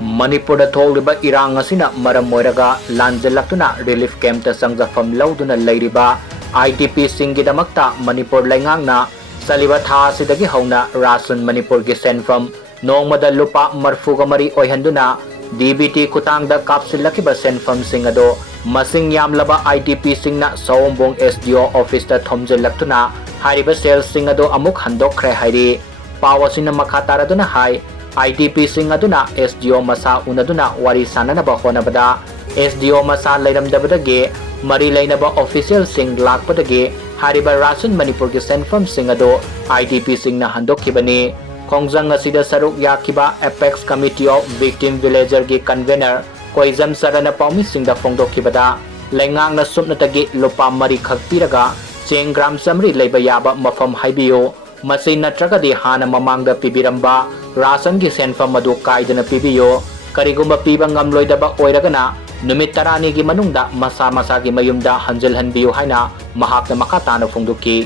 Manipur tholiba irang asina maram oiraga lanjelaktuna relief camp ta sangjafam lauduna leiriba IDP singidamakta Manipur Leingakna saliba tha sidagi hauna rasun Manipur gi senfam nongmada lupa marfuga mari oihanduna DBT kutangda kapsilakiba senfam singado masing yamlaba IDP singna Sawombong SDO office ta thomjelaktuna hariba sel singado amuk handokre hairi pawasina makataraduna hai IDP singaduna SDO masa unaduna wari sananaba honabada SDO masa leiramdabadage mari leinaba official sing lakpadage hariba rasun Manipur gi senfam singado IDP singna handokkibani khongjang asida saruk yakiba Apex Committee of Victim Villager gi convener koizam sarana paumi singda phongdokkibada Leingakna Shupnatagi Lupa mari Khak Piraga Cheng gram samri Leiba Yaba Mafam Haibiu masi natragadi hana mamangda pibiramba rasan gi senfam madu kaidana pibiyo karigumba piba ngamloidaba oiragana numit tarani gi manungda masa masa gi mayumda hanjilhanbiu haina mahakna makatana phongdokki